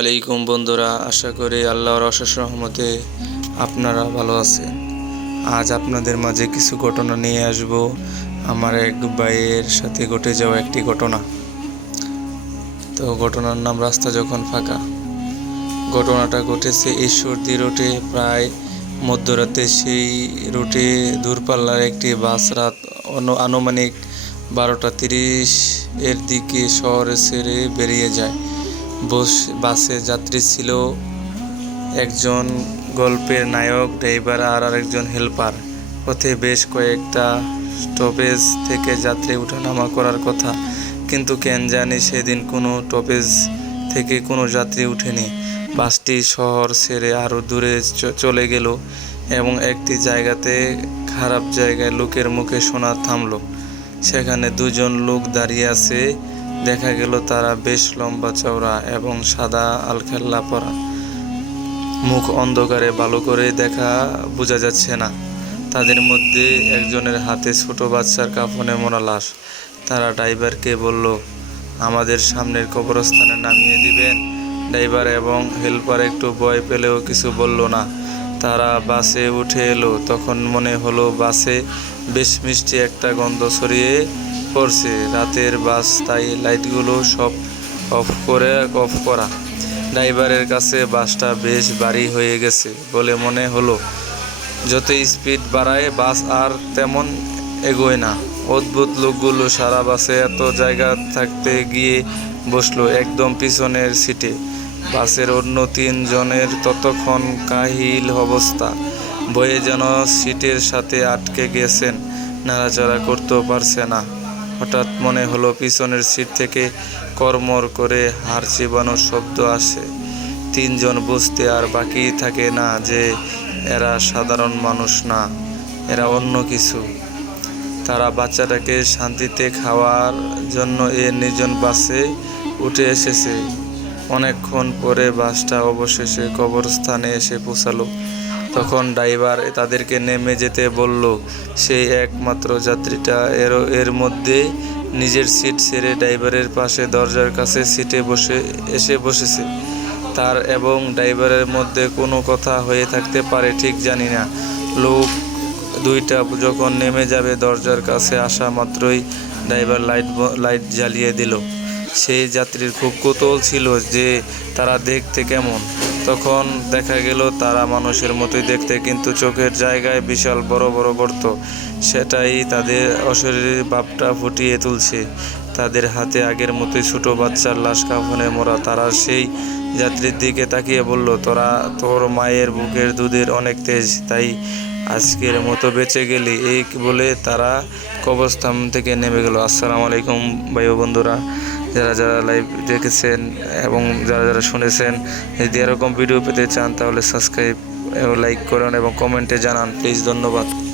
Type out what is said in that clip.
আলাইকুম বন্ধুরা, আশা করি আল্লাহর অশেষ রহমতে আপনারা ভালো আছেন। আজ আপনাদের মাঝে কিছু ঘটনা নিয়ে আসব। আমার এক ভাইয়ের সাথে ঘটে যাওয়া একটি ঘটনা। তো ঘটনার নাম রাস্তা যখন ফাঁকা। ঘটনাটা ঘটেছে ঈশ্বরদী রোডে, প্রায় মধ্যরাতে সেই রুটে দূরপাল্লার একটি বাস রাত আনুমানিক বারোটা তিরিশ এর দিকে শহরে ছেড়ে বেরিয়ে যায়। বস, বাসে যাত্রী ছিল একজন গল্পের নায়ক, ড্রাইভার আর আরেকজন হেল্পার। পথে বেশ কয়েকটা স্টপেজ থেকে যাত্রী ওঠানামা করার কথা। কিন্তু কেন জানি সেদিন কোনো স্টপেজ থেকে কোনো যাত্রী উঠেনি বাসটি শহর ছেড়ে আরও দূরে চলে গেল এবং একটি জায়গাতে খারাপ জায়গায় লোকের মুখে শোনা থামলো। সেখানে দুজন লোক দাঁড়িয়ে আছে দেখা গেল তারা বেশ লম্বা চওড়া এবং সাদা আলখাল্লা পরা। মুখ অন্ধকারে ভালো করে দেখা বোঝা যাচ্ছে না। তাদের মধ্যে একজনের হাতে ছোট বাচ্চার কাফনে মোড়া লাশ। তারা ড্রাইভারকে বলল, আমাদের সামনের কবরস্থানে নামিয়ে দিবেন। ড্রাইভার এবং হেল্পার একটু ভয় পেলেও কিছু বলল না। তারা বাসে উঠে এলো। তখন মনে হলো বাসে বেশ মিষ্টি একটা গন্ধ ছড়িয়ে পড়ছে রাতের বাস, তাই লাইটগুলো সব অফ করে, অফ করা। ড্রাইভারের কাছে বাসটা বেশ ভারী হয়ে গেছে বলে মনে হলো। যত স্পিড বাড়ায়, বাস আর তেমন এগোয় না। অদ্ভুত লোকগুলো সারা বাসে এত জায়গা থাকতে গিয়ে বসল একদম পিছনের সিটে। বাসের অন্য তিনজনের ততক্ষণ কাহিল অবস্থা। বয়ে যেন সিটের সাথে আটকে গেছেন। নাড়াচাড়া করতেও পারছে না। হঠাৎ মনে হলো পিছনের সিট থেকে কর্মর করে হাড় চিবানোর শব্দ আসে। তিনজন বুঝতে আর বাকি থাকে না যে এরা সাধারণ মানুষ না, এরা অন্য কিছু। তারা বাচ্চাটাকে শান্তিতে খাওয়ার জন্য এ নির্জন বাসে উঠে এসেছে। অনেকক্ষণ পরে বাসটা অবশেষে কবরস্থানে এসে পৌঁছালো। তখন ড্রাইভার তাদেরকে নেমে যেতে বলল, সেই একমাত্র যাত্রীটা এর এর মধ্যে নিজের সিট ছেড়ে ড্রাইভারের পাশে দরজার কাছে সিটে বসে, এসে বসেছে। তার এবং ড্রাইভারের মধ্যে কোনো কথা হয়ে থাকতে পারে, ঠিক জানি না। লোক দুইটা যখন নেমে যাবে দরজার কাছে আসা মাত্রই ড্রাইভার লাইট লাইট জ্বালিয়ে দিল। সেই যাত্রীর খুব কৌতূহল ছিল যে তারা দেখতে কেমন। তখন দেখা গেল তারা মানুষের মতোই দেখতে, কিন্তু চোখের জায়গায় বিশাল বড় বড় গর্ত। সেটাই তাদের অশরীরী বাপটা ফুটিয়ে তুলছে। তাদের হাতে আগের মতোই ছোট বাচ্চার লাশ কাফনে মোড়া তারা সেই যাত্রীর দিকে তাকিয়ে বলল, তোরা, তোর মায়ের বুকের দুধের অনেক তেজ, তাই আজকের মতো বেঁচে গেলি? এই বলে তারা কবরস্থান থেকে নেমে গেল। আসসালামু আলাইকুম ভাই বন্ধুরা। যারা যারা লাইভ দেখেছেন এবং যারা যারা শুনেছেন, যদি এরকম ভিডিও পেতে চান, তাহলে সাবস্ক্রাইব লাইক করুন এবং কমেন্টে জানান। প্লিজ ধন্যবাদ।